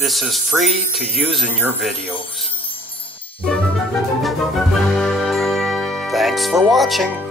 This is free to use in your videos. Thanks for watching.